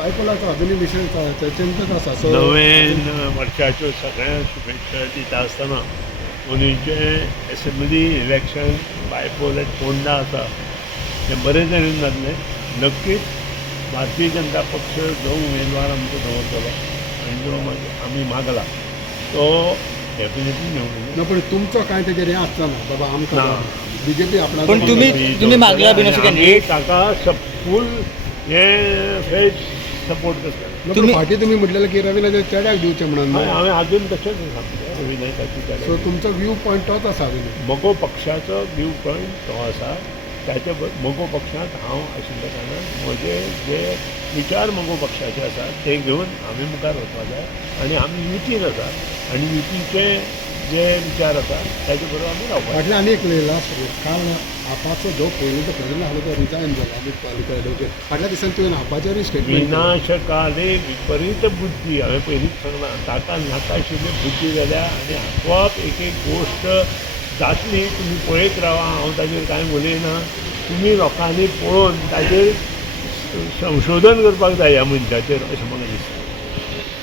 बायपोलाचो अजूनही विषय चर्चेंतच आसा. सो नवीन वर्षाच्यो सगळ्यांक शुभेच्छा दिता आसतना अंदूचे एसेंब्ली इलेक्शन बायपोल फोंडा आसा तें बरे तरेन जातलें. नक्कीच भारतीय जनता पक्ष जो उमेदवार आमचो दवरतलो आनी जो आमी मागला तो डेफिनेटली निवडून ना पण तुमचो कांय तेजेर हें आसना बाबा आमकां ना. बीजेपी आपणा पण तुम्ही मागला बीन अशें आमी ताका फूल हें फेज सपोर्ट करता. तुम्ही फाटी तुम्ही म्हटलेलं की रविनाच्या चेड्याक दिवचें म्हणून. हांवें आजून तशेंच सांगलें विनयताची सो तुमचो व्यू पॉयंट तोच आसा अजून. मगो पक्षाचो व्यू पॉयंट तो आसा. त्याच्या मगो पक्षांत हांव आशिल्ल्या कारणान म्हजे जे विचार मगो पक्षाचे आसात ते घेवन आमी मुखार वचपाक जाय आनी आमी युतीन आसात आनी युतीचे जे विचार आसात ताचे बरोबर आमी रावपाक फाटल्यान आनी एक लास्ट काल आपाचो जो पयलींचो प्रेसिडेंट आसलो तो रिजायन जालो अमित पालेकर. फाटल्या दिसांनी तुवें आपाचेरूय स्टेटमेंट विनाशकाले विपरीत बुद्धी हांवें पयलींच सांगलां ताका नाका आशिल्ली बुद्धी जाल्या आनी आपोआप एक एक गोश्ट जातली. तुमी पळयत रावा हांव ताचेर कांय उलयना. तुमी लोकांनी पळोवन ताचेर संशोधन करपाक जाय ह्या मनशाचेर अशें म्हाका दिसता.